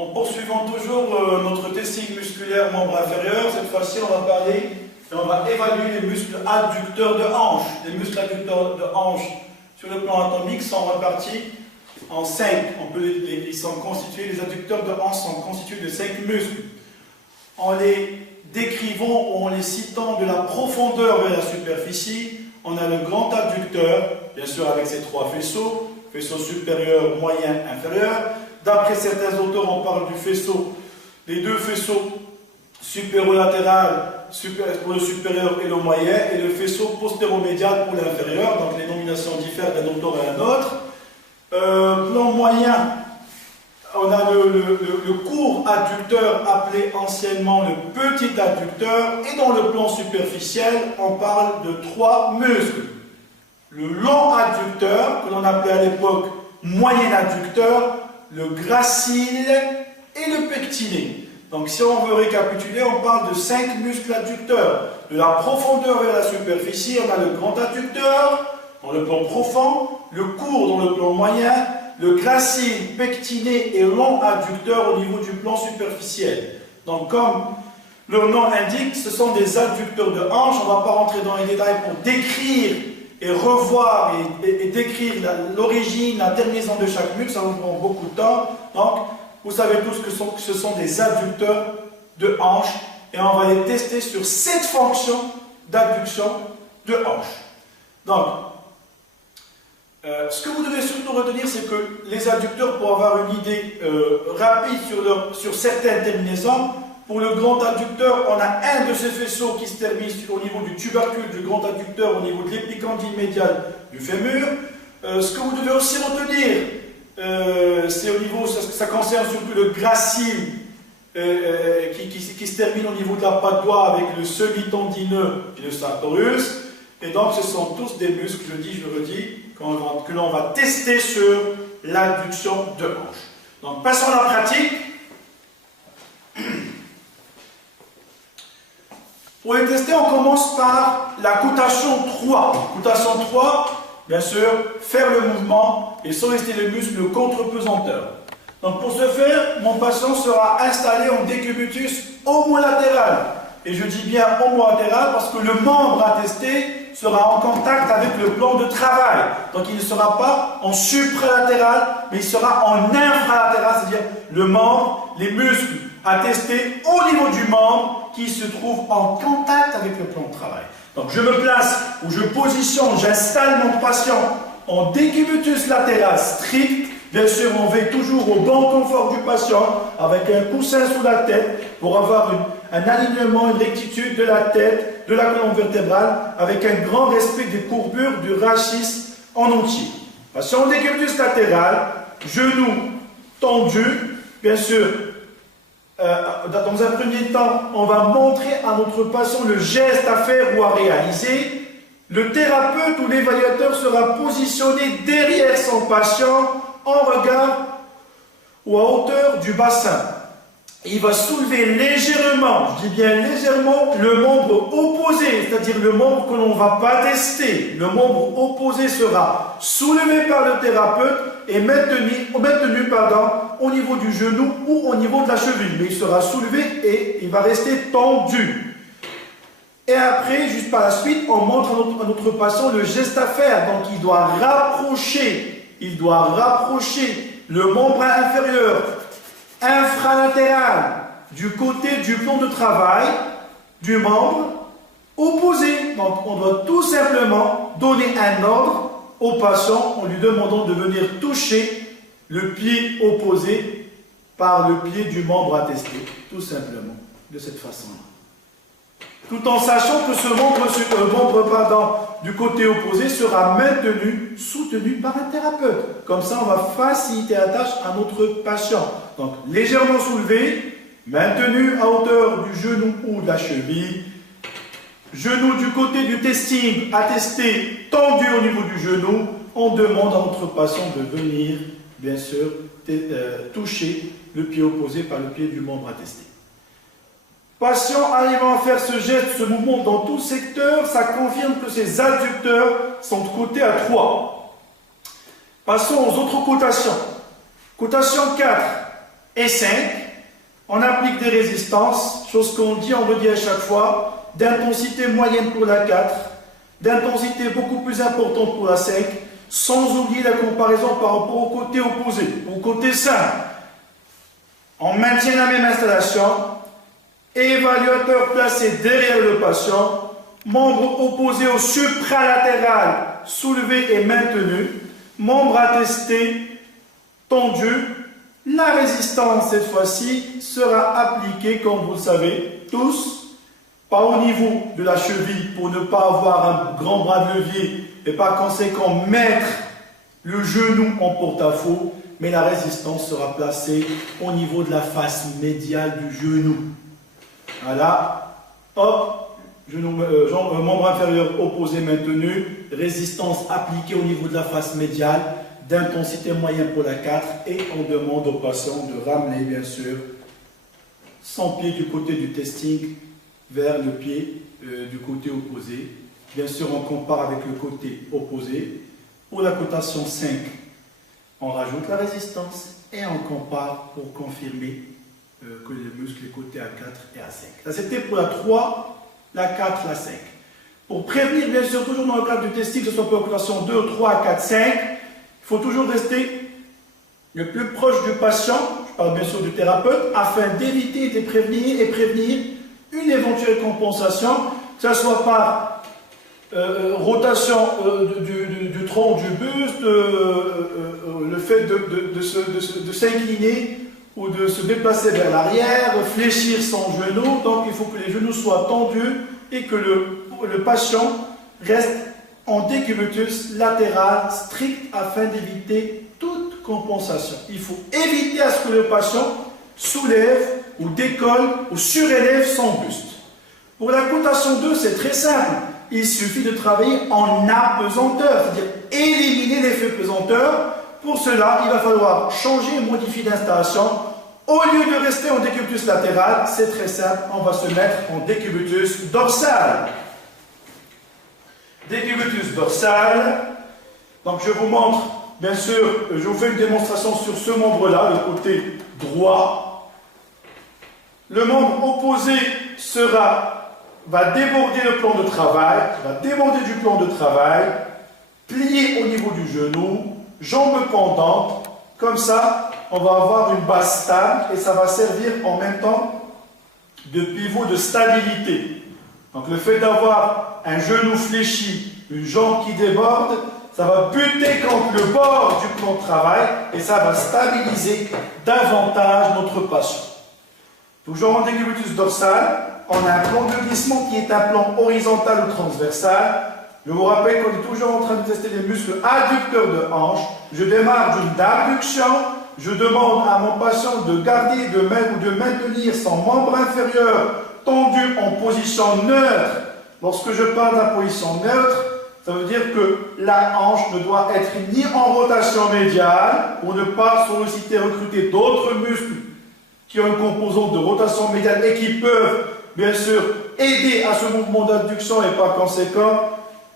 En poursuivant toujours notre testing musculaire membre inférieur, cette fois-ci on va parler et on va évaluer les muscles adducteurs de hanche. Les muscles adducteurs de hanche sur le plan anatomique sont répartis en 5. Ils sont constitués, les adducteurs de hanche sont constitués de 5 muscles. En les décrivant ou en les citant de la profondeur vers la superficie, on a le grand adducteur, bien sûr avec ses 3 faisceaux, faisceau supérieur, moyen, inférieur. D'après certains auteurs, on parle du faisceau, les 2 faisceaux supéro-latéral pour le supérieur et le moyen, et le faisceau postéro-médial pour l'inférieur. Donc les nominations diffèrent d'un auteur à un autre. Plan moyen, on a le court adducteur appelé anciennement le petit adducteur, et dans le plan superficiel, on parle de 3 muscles. Le long adducteur, que l'on appelait à l'époque moyen adducteur, le gracile et le pectiné. Donc si on veut récapituler, on parle de 5 muscles adducteurs. De la profondeur vers la superficie, on a le grand adducteur dans le plan profond, le court dans le plan moyen, le gracile, pectiné et long adducteur au niveau du plan superficiel. Donc comme le nom indique, ce sont des adducteurs de hanche. On ne va pas rentrer dans les détails pour décrire et revoir et décrire l'origine, la terminaison de chaque muscle, ça nous prend beaucoup de temps. Donc, vous savez tous que ce sont des adducteurs de hanche, et on va les tester sur cette fonction d'adduction de hanche. Donc, ce que vous devez surtout retenir, c'est que les adducteurs, pour avoir une idée rapide sur certaines terminaisons, pour le grand adducteur, on a un de ces faisceaux qui se termine au niveau du tubercule du grand adducteur, au niveau de l'épicondyle médial du fémur. Ce que vous devez aussi retenir, c'est au niveau, ça concerne surtout le gracile qui se termine au niveau de la patte doigt avec le semi-tendineux et le sartorius. Et donc ce sont tous des muscles, je le redis, que l'on va tester sur l'adduction de hanche. Donc passons à la pratique. Pour les tester, on commence par la cotation 3. Cotation 3, bien sûr, faire le mouvement et solliciter le muscle contre-pesanteur. Donc pour ce faire, mon patient sera installé en décubitus homolatéral. Et je dis bien homolatéral parce que le membre à tester sera en contact avec le plan de travail. Donc il ne sera pas en supralatéral, mais il sera en infralatéral, c'est-à-dire le membre, les muscles à tester au niveau du membre qui se trouve en contact avec le plan de travail. Donc je me place ou je positionne, j'installe mon patient en décubitus latéral strict. Bien sûr, on veille toujours au bon confort du patient avec un coussin sous la tête pour avoir un alignement, une rectitude de la tête, de la colonne vertébrale, avec un grand respect des courbures du rachis en entier. Patient en décubitus latéral, genoux tendus, bien sûr. Dans un premier temps, on va montrer à notre patient le geste à faire ou à réaliser. Le thérapeute ou l'évaluateur sera positionné derrière son patient en regard ou à hauteur du bassin. Il va soulever légèrement, je dis bien légèrement, le membre opposé, c'est-à-dire le membre que l'on ne va pas tester. Le membre opposé sera soulevé par le thérapeute et maintenu au niveau du genou ou au niveau de la cheville. Mais il sera soulevé et il va rester tendu. Et après, juste par la suite, on montre à notre patient le geste à faire. Donc il doit rapprocher le membre inférieur infralatéral du côté du plan de travail du membre opposé. Donc on doit tout simplement donner un ordre au patient en lui demandant de venir toucher le pied opposé par le pied du membre à tester, tout simplement, de cette façon-là. Tout en sachant que ce membre du côté opposé sera maintenu, soutenu par un thérapeute. Comme ça, on va faciliter la tâche à notre patient. Donc, légèrement soulevé, maintenu à hauteur du genou ou de la cheville. Genou du côté du testing, attesté, tendu au niveau du genou. On demande à notre patient de venir, bien sûr, toucher le pied opposé par le pied du membre attesté. Patient arrivant à faire ce geste, ce mouvement dans tout secteur, ça confirme que ces adducteurs sont cotés à 3. Passons aux autres cotations. Cotation 4. et 5. On applique des résistances, chose qu'on dit, on redit à chaque fois, d'intensité moyenne pour la 4, d'intensité beaucoup plus importante pour la 5, sans oublier la comparaison par rapport au côté opposé, au côté 5. On maintient la même installation, évaluateur placé derrière le patient, membre opposé au supralatéral soulevé et maintenu, membre attesté, tendu. La résistance, cette fois-ci, sera appliquée, comme vous le savez tous, pas au niveau de la cheville pour ne pas avoir un grand bras de levier et par conséquent mettre le genou en porte-à-faux, mais la résistance sera placée au niveau de la face médiale du genou. Voilà, hop, membre inférieur opposé maintenu, résistance appliquée au niveau de la face médiale, d'intensité moyenne pour la 4, et on demande au patient de ramener bien sûr son pied du côté du testing vers le pied du côté opposé. Bien sûr, on compare avec le côté opposé. Pour la cotation 5, on rajoute la résistance et on compare pour confirmer que les muscles les côtés à 4 et à 5. Ça, c'était pour la 3, la 4, la 5. Pour prévenir, bien sûr, toujours dans le cadre du testing, que ce soit pour la cotation 2, 3, 4, 5, il faut toujours rester le plus proche du patient, je parle bien sûr du thérapeute, afin d'éviter de prévenir une éventuelle compensation, que ce soit par rotation du tronc, du buste, le fait de s'incliner ou de se déplacer vers l'arrière, fléchir son genou. Donc il faut que les genoux soient tendus et que le patient reste en décubitus latéral strict afin d'éviter toute compensation. Il faut éviter à ce que le patient soulève ou décolle ou surélève son buste. Pour la cotation 2, c'est très simple. Il suffit de travailler en apesanteur, c'est-à-dire éliminer l'effet pesanteur. Pour cela, il va falloir changer et modifier d'installation. Au lieu de rester en décubitus latéral, c'est très simple, on va se mettre en décubitus dorsal. Décubitus dorsal. Donc je vous montre, bien sûr, je vous fais une démonstration sur ce membre-là, le côté droit. Le membre opposé va déborder le plan de travail, du plan de travail, plier au niveau du genou, jambes pendantes. Comme ça, on va avoir une base stable et ça va servir en même temps de pivot de stabilité. Donc le fait d'avoir un genou fléchi, une jambe qui déborde, ça va buter contre le bord du plan de travail et ça va stabiliser davantage notre patient. Toujours en décubitus dorsal, on a un plan de glissement qui est un plan horizontal ou transversal. Je vous rappelle qu'on est toujours en train de tester les muscles adducteurs de hanche. Je démarre d'une abduction. Je demande à mon patient de garder ou de maintenir son membre inférieur tendu en position neutre. Lorsque je parle de la position neutre, ça veut dire que la hanche ne doit être ni en rotation médiale pour ne pas solliciter, recruter d'autres muscles qui ont une composante de rotation médiale et qui peuvent bien sûr aider à ce mouvement d'adduction et par conséquent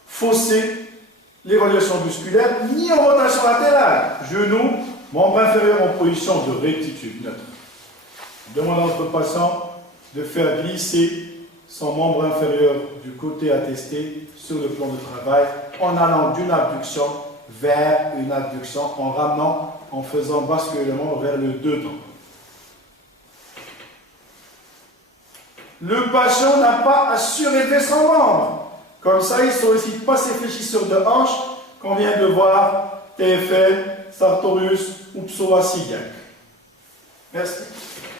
fausser l'évaluation musculaire, ni en rotation latérale. Genou, membre inférieur en position de rectitude neutre. Demande à notre patient de faire glisser son membre inférieur du côté attesté sur le plan de travail en allant d'une abduction vers une abduction, en ramenant, en faisant basculer le membre vers le dedans. Le patient n'a pas à surélever son membre. Comme ça, il ne sollicite pas ses fléchisseurs de hanche qu'on vient de voir, TFL, Sartorius ou psoas iliaque. Merci.